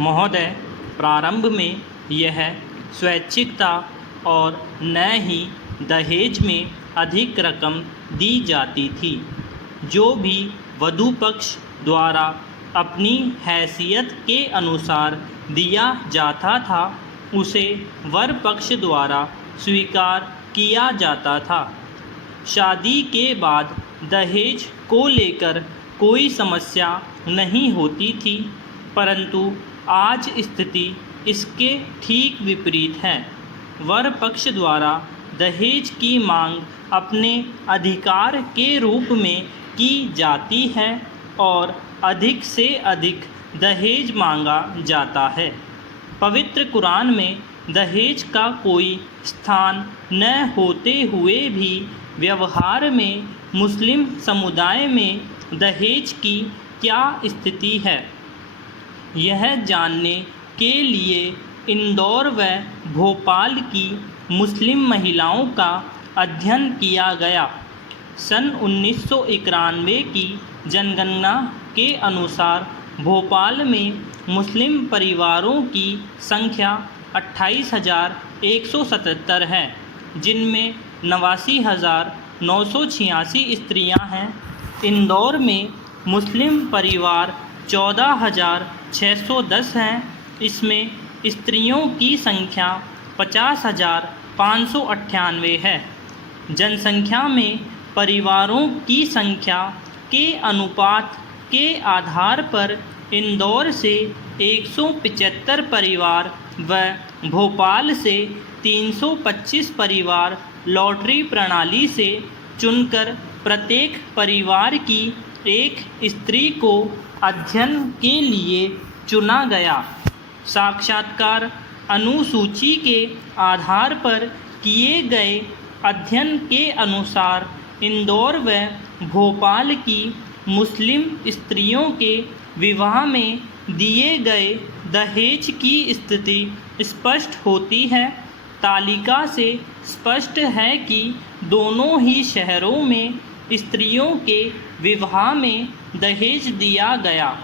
महोदय, प्रारंभ में यह स्वैच्छिक था और न ही दहेज में अधिक रकम दी जाती थी। जो भी वधू पक्ष द्वारा अपनी हैसियत के अनुसार दिया जाता था उसे वर पक्ष द्वारा स्वीकार किया जाता था। शादी के बाद दहेज को लेकर कोई समस्या नहीं होती थी, परंतु आज स्थिति इसके ठीक विपरीत है। वर पक्ष द्वारा दहेज की मांग अपने अधिकार के रूप में की जाती है और अधिक से अधिक दहेज मांगा जाता है। पवित्र कुरान में दहेज का कोई स्थान न होते हुए भी व्यवहार में मुस्लिम समुदाय में दहेज की क्या स्थिति है, यह जानने के लिए इंदौर व भोपाल की मुस्लिम महिलाओं का अध्ययन किया गया। सन 1991 की जनगणना के अनुसार भोपाल में मुस्लिम परिवारों की संख्या 28,177 है, जिनमें 89,986 स्त्रियां हैं। इंदौर में मुस्लिम परिवार 14,610 हैं। इसमें स्त्रियों की संख्या 50,598 है। जनसंख्या में परिवारों की संख्या के अनुपात के आधार पर इंदौर से 175 परिवार व भोपाल से 325 परिवार लॉटरी प्रणाली से चुनकर प्रत्येक परिवार की एक स्त्री को अध्ययन के लिए चुना गया। साक्षात्कार अनुसूची के आधार पर किए गए अध्ययन के अनुसार इंदौर व भोपाल की मुस्लिम स्त्रियों के विवाह में दिए गए दहेज की स्थिति स्पष्ट होती है। तालिका से स्पष्ट है कि दोनों ही शहरों में स्त्रियों के विवाह में दहेज दिया गया।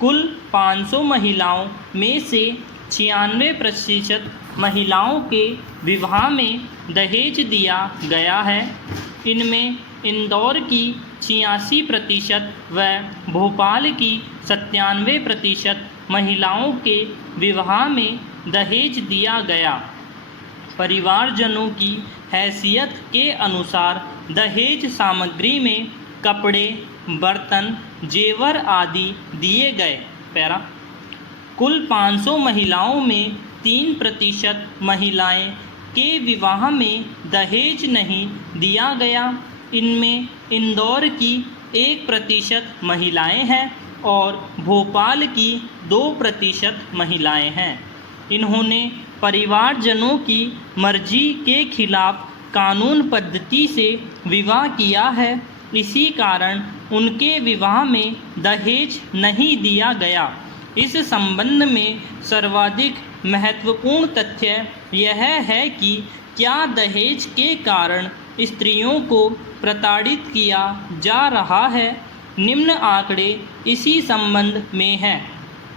कुल 500 महिलाओं में से 96% महिलाओं के विवाह में दहेज दिया गया है। इनमें इंदौर की 86% व भोपाल की 97% महिलाओं के विवाह में दहेज दिया गया। परिवारजनों की हैसियत के अनुसार दहेज सामग्री में कपड़े, बर्तन, जेवर आदि दिए गए। पैरा कुल 500 महिलाओं में 3% महिलाएं के विवाह में दहेज नहीं दिया गया। इनमें इंदौर की 1% महिलाएं हैं और भोपाल की 2% महिलाएं हैं। इन्होंने परिवारजनों की मर्जी के खिलाफ कानून पद्धति से विवाह किया है। इसी कारण उनके विवाह में दहेज नहीं दिया गया। इस संबंध में सर्वाधिक महत्वपूर्ण तथ्य यह है कि क्या दहेज के कारण स्त्रियों को प्रताड़ित किया जा रहा है। निम्न आंकड़े इसी संबंध में हैं।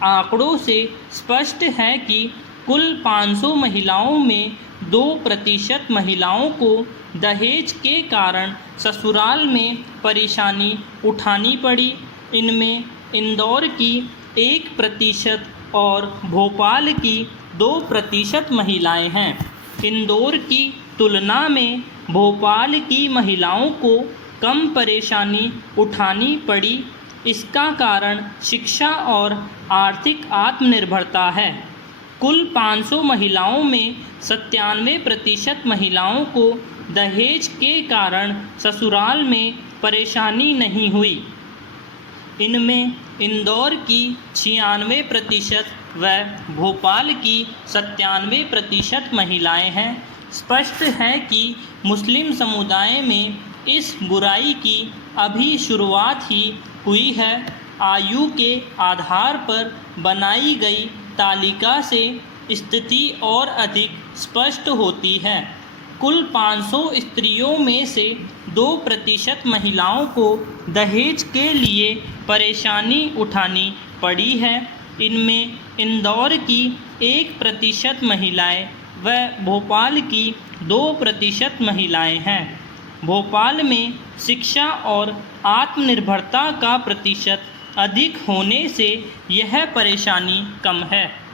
आंकड़ों से स्पष्ट है कि कुल 500 महिलाओं में 2% महिलाओं को दहेज के कारण ससुराल में परेशानी उठानी पड़ी। इनमें इंदौर की 1% और भोपाल की 2% महिलाएं हैं। इंदौर की तुलना में भोपाल की महिलाओं को कम परेशानी उठानी पड़ी। इसका कारण शिक्षा और आर्थिक आत्मनिर्भरता है। कुल 500 महिलाओं में 97% महिलाओं को दहेज के कारण ससुराल में परेशानी नहीं हुई। इनमें इंदौर की 96% व भोपाल की 97% महिलाएं हैं। स्पष्ट है कि मुस्लिम समुदाय में इस बुराई की अभी शुरुआत ही हुई है। आयु के आधार पर बनाई गई तालिका से स्थिति और अधिक स्पष्ट होती है। कुल 500 स्त्रियों में से 2% महिलाओं को दहेज के लिए परेशानी उठानी पड़ी है। इनमें इंदौर की 1% महिलाएं व भोपाल की 2% महिलाएं हैं। भोपाल में शिक्षा और आत्मनिर्भरता का प्रतिशत अधिक होने से यह परेशानी कम है।